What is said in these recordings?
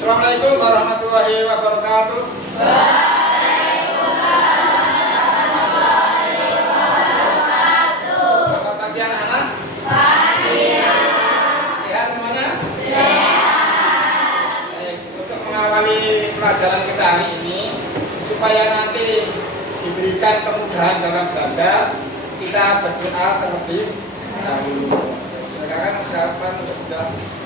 Assalamualaikum warahmatullahi wabarakatuh. Selamat pagi anak-anak. Sehat semuanya? Baik, untuk mengawali pelajaran kita hari ini, supaya nanti diberikan kemudahan dalam belajar, kita berdoa terlebih dahulu. Silakan untuk berdoa.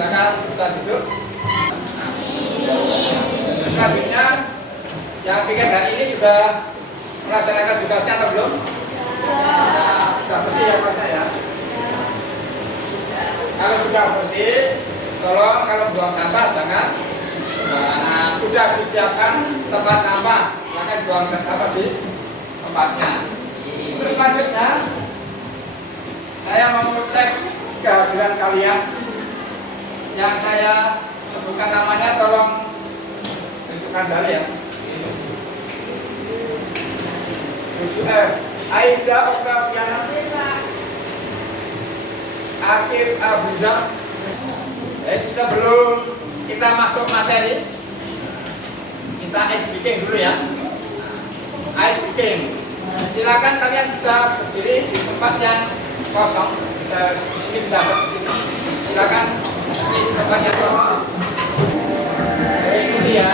Silakan bisa duduk. Selanjutnya, yang pikir hari ini sudah melaksanakan tugasnya atau belum? Sudah bersih ya Mas ya. Kalau sudah bersih, tolong kalau buang sampah jangan sembarangan. Sudah disiapkan tempat sampah, silakan buang sampah di tempatnya. Terus selanjutnya, saya mau cek kehadiran kalian. Yang saya sebutkan namanya, tolong tunjukkan jari ya. 7S Aida Oktaviana, Akif Abiza. Sebelum kita masuk materi, kita ice breaking dulu ya. Ice breaking. Silakan kalian bisa berdiri di tempat yang kosong. Bisa di sini, bisa di sini. Silakan di tempat yang kosong. Ini ya.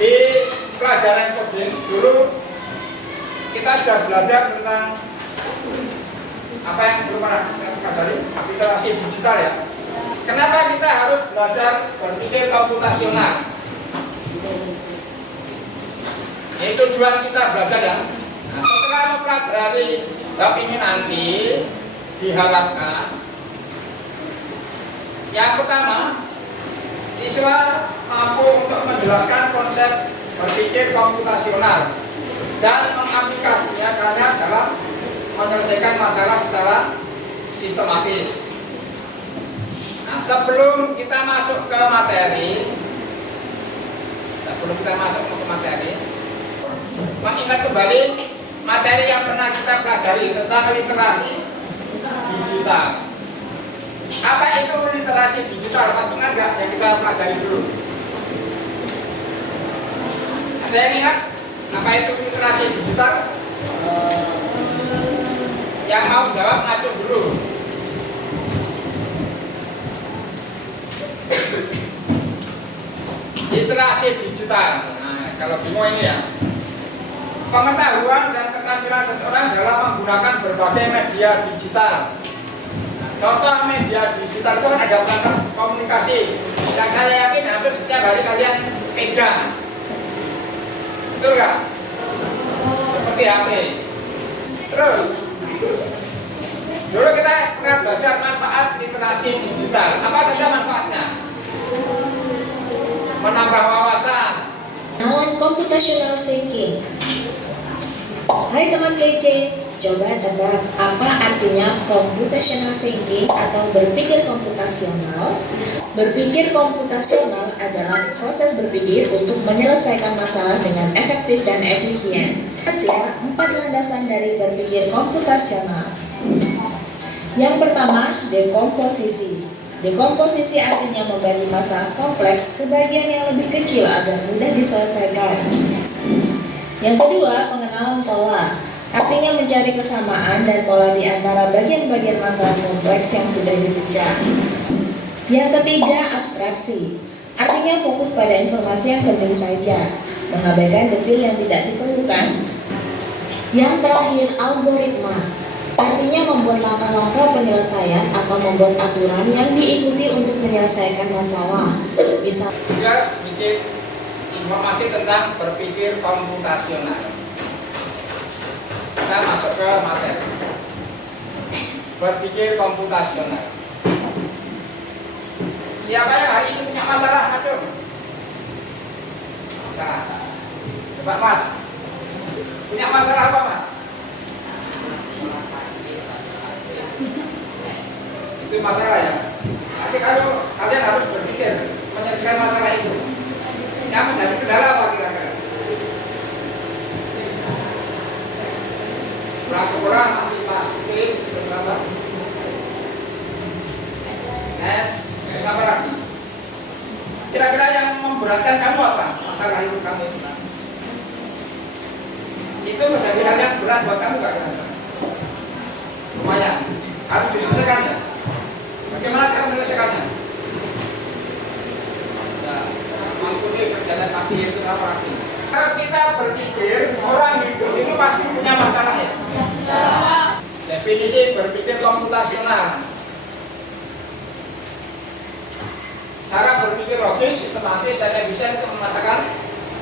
Di pelajaran coding dulu kita sudah belajar tentang apa yang belum pernah kita pelajari, literasi digital ya. Kenapa kita harus belajar berpikir komputasional? Ini tujuan kita belajar ya. Nah, setelah mempelajari bab ini nanti diharapkan yang pertama, siswa mampu untuk menjelaskan konsep berpikir komputasional dan mengaplikasinya karena dalam menyelesaikan masalah secara sistematis. Nah, sebelum kita masuk ke materi, mengingat kembali materi yang pernah kita pelajari tentang literasi digital. Apa itu literasi digital? Masih ingat nggak yang kita pelajari dulu? Ada yang ingat? Apa itu literasi digital? Yang mau jawab ngacung dulu. Literasi digital. Nah, kalau bingung ini ya. Pengetahuan dan keterampilan seseorang dalam menggunakan berbagai media digital. Contoh media digital itu kan ada perangkat komunikasi yang saya yakin hampir setiap hari kalian pegang. Betul nggak? Seperti HP. Terus, dulu kita pernah belajar manfaat literasi digital. Apa saja manfaatnya? Menambah wawasan. Non-computational thinking. Hai teman kece, coba tebak apa artinya computational thinking atau berpikir komputasional? Berpikir komputasional adalah proses berpikir untuk menyelesaikan masalah dengan efektif dan efisien. Ada 4 landasan dari berpikir komputasional. Yang pertama, dekomposisi. Dekomposisi artinya membagi masalah kompleks ke bagian yang lebih kecil agar mudah diselesaikan. Yang kedua, pengenalan pola. Artinya mencari kesamaan dan pola di antara bagian-bagian masalah kompleks yang sudah dipecah. Yang ketiga, abstraksi. Artinya fokus pada informasi yang penting saja, mengabaikan detail yang tidak diperlukan. Yang terakhir, algoritma. Artinya membuat langkah-langkah penyelesaian atau membuat aturan yang diikuti untuk menyelesaikan masalah. Misal, Juga sedikit informasi tentang berpikir komputasional. Kita masuk ke materi. Berpikir komputasional. Siapa yang hari ini punya masalah, Macu? Masalah. Coba Mas. Punya masalah apa, Mas? Itu masalah ya. Nanti kalau kalian harus berpikir menyelesaikan masalah itu, yang menjadi kendala apa kira-kira? Pulang sekolah masih masukin berapa? Terus apa lagi? Kira-kira yang memberatkan kamu apa? Masalah hidup kamu itu menjadi hal yang berat buat kamu gak kira-kira? Lumayan, harus diselesaikan ya. Bagaimana cara menyelesaikannya? Nah, mengikuti perjalanan kaki itu apa artinya? Kalau kita berpikir orang hidup itu pasti punya masalah ya. Definisi berpikir komputasional. Cara berpikir logis, sistematis, dan efisien untuk memecahkan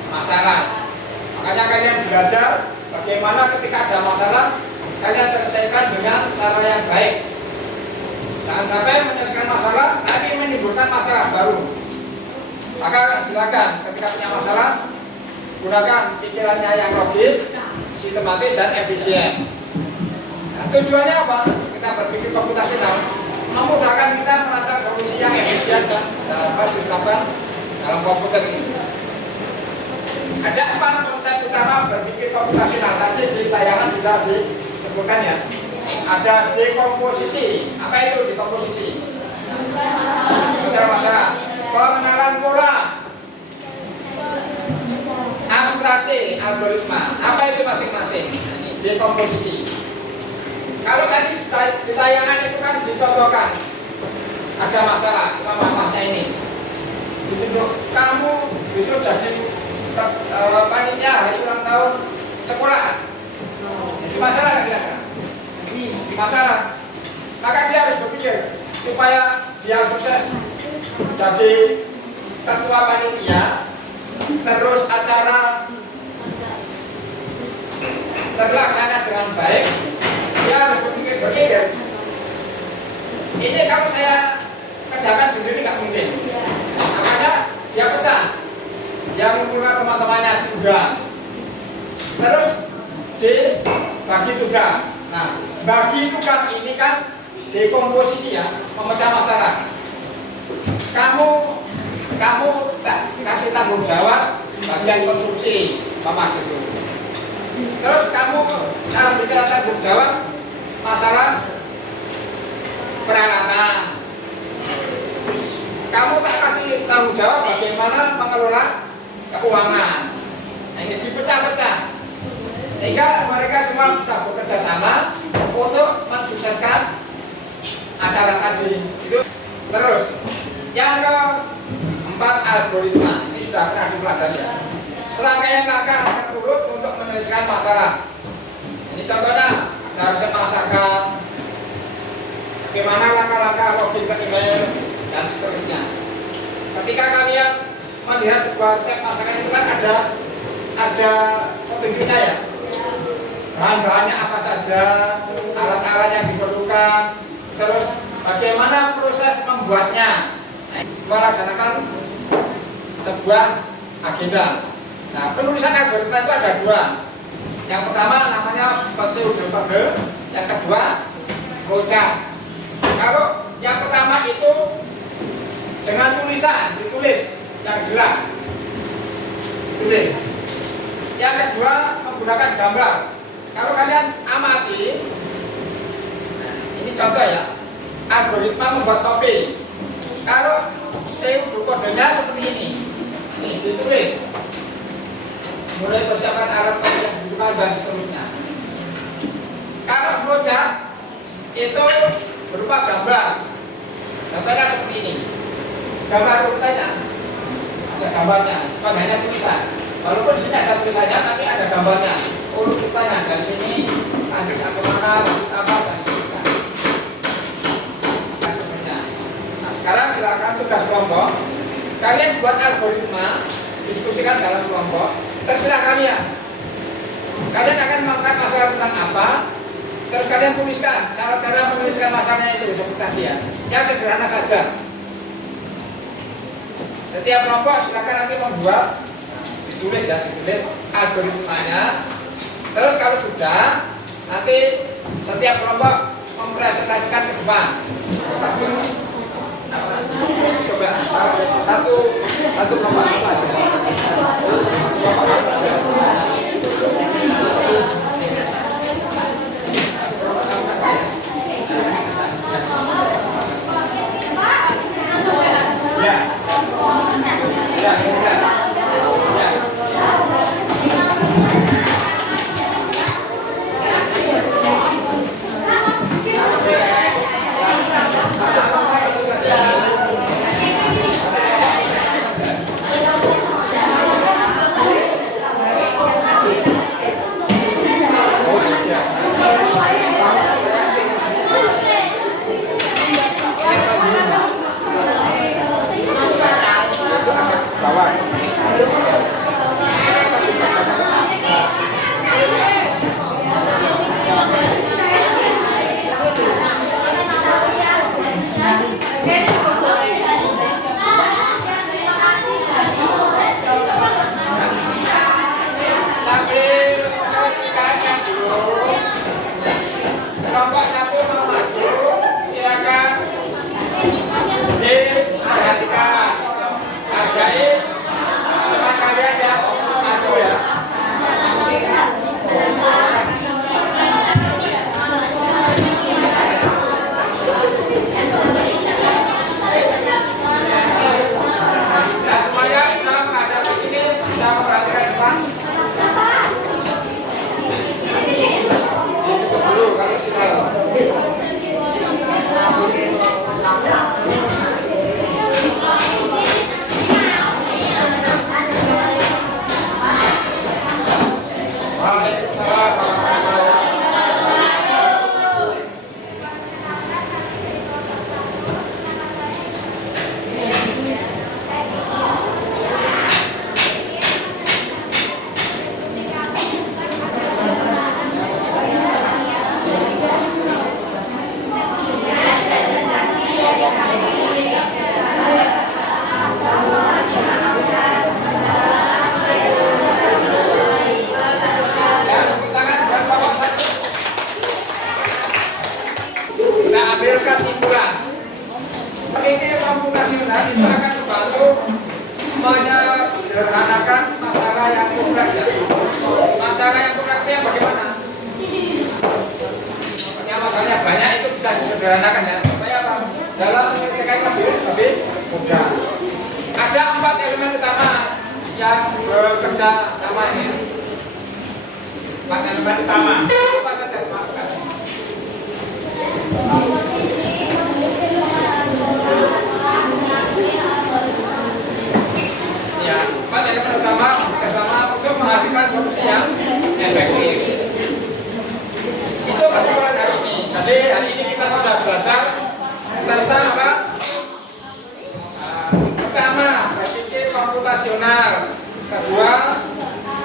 masalah. Makanya kalian belajar bagaimana ketika ada masalah kalian selesaikan dengan cara yang baik. Jangan sampai menyelesaikan masalah tapi menimbulkan masalah baru. Maka silakan ketika punya masalah gunakan pikirannya yang logis, sistematis dan efisien. Nah, tujuannya apa? Kita berpikir komputasional, memudahkan kita menata solusi yang efisien dan dapat diterapkan dalam komputer ini. Ada 4 konsep utama berpikir komputasional. Tadi di tayangan sudah disebutkan ya. Ada dekomposisi. Apa itu dekomposisi? Bicara masalah. Pengenalan pola. Abstraksi, algoritma. Apa itu masing-masing? Dekomposisi. Kalau tadi di tayangan itu kan dicontohkan ada masalah, masalahnya ini. Ditunjuk kamu besok jadi panitia hari ulang tahun sekolah. Jadi masalah kira-kira. Ini masalah. Maka dia harus berpikir supaya dia sukses jadi ketua panitia, terus acara terlaksana dengan baik. Dia harus berpikir ini kalau saya kerjakan sendiri nggak mungkin. Makanya dia pecah. Dia mengumpulkan teman-temannya juga. Terus dibagi tugas. Nah, bagi tugas ini kan dekomposisi ya, memecah masalah. Kamu kasih tanggung jawab bagian konsumsi, gitu. Terus kamu ambil tanggung jawab masalah peralatan. Kamu tak kasih tanggung jawab bagaimana mengelola keuangan. Nah, ini dipecah-pecah sehingga mereka semua bisa bekerja sama untuk mensukseskan acara tadi. Itu terus yang keempat, algoritma. Ini sudah pernah dipelajari ya. Serangkaian langkah terurut untuk menyelesaikan masalah. Ini contohnya ada resep masakan, bagaimana langkah-langkah login ke email dan seterusnya. Ketika kalian melihat sebuah resep masakan itu kan ada petunjuknya ya. Bahan-bahannya apa saja, alat-alat yang diperlukan, terus bagaimana proses membuatnya. Melaksanakan sebuah agenda. Nah, penulisan algoritma itu ada 2. Yang pertama namanya pseudo-kode, yang kedua flowchart. Kalau yang pertama itu dengan tulisan, ditulis yang jelas, tulis. Yang kedua menggunakan gambar. Kalau kalian amati, ini contoh ya, algoritma membuat topi. Kalau pseudo-kodenya seperti ini ditulis, mulai persiapan alat topi yang dibutuhkan dan seterusnya. Kalau flowchart itu berupa gambar. Contohnya seperti ini. Gambar urutannya ada gambarnya, bukan hanya tulisan. Walaupun di sini ada tulisannya, tapi ada gambarnya. Urutannya dari sini, lanjut ke mana, lanjut apa, kalian buat algoritma, diskusikan dalam kelompok, terserah kalian. Kalian akan mengangkat masalah tentang apa, terus kalian tuliskan cara-cara menuliskan masalahnya itu seperti tadi ya, yang sederhana saja. Setiap kelompok silakan nanti membuat, ditulis algoritmanya. Terus kalau sudah, nanti setiap kelompok mempresentasikan ke depan. Coba satu kelompok apa aja. Kelompok satu mau maju, silakan diperhatikan. Hargai teman kalian yang maju ya. Nah, semuanya bisa menghadap ke sini, bisa memperhatikan depan. Dulu kalau sudah. Kesimpulan ini komputasional itu akan membantu menyederhanakan masalah yang kompleks ya. Masalah yang kompleksnya bagaimana? Pokoknya masalahnya banyak itu bisa disederhanakan ya. Supaya apa? Dalam menyelesaikan lebih mudah. Ada 4 elemen utama yang bekerja sama ini. 4 elemen utama. Apa saja? Ya, 4 elemen utama bersama untuk menghasilkan solusi yang efektif. Itu kesimpulan hari ini. Jadi hari ini kita sudah belajar tentang apa? Pertama, berpikir komputasional. Kedua,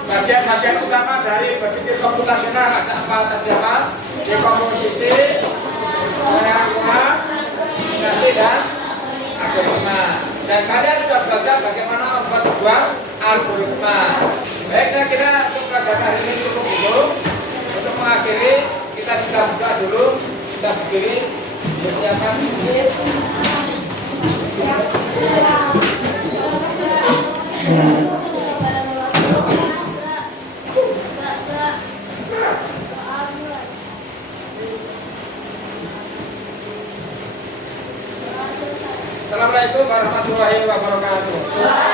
bagian-bagian utama dari berpikir komputasional ada apa tadi apa? Dekomposisi, pengangkutan, kombinasi dan algoritma. Dan kalian sudah belajar bagaimana membuat sebuah algoritma. Baik, saya kira untuk pelajaran hari ini cukup dulu. Untuk mengakhiri, kita bisa buka dulu, bisa berdiri, disiapkan. Assalamualaikum warahmatullahi wabarakatuh.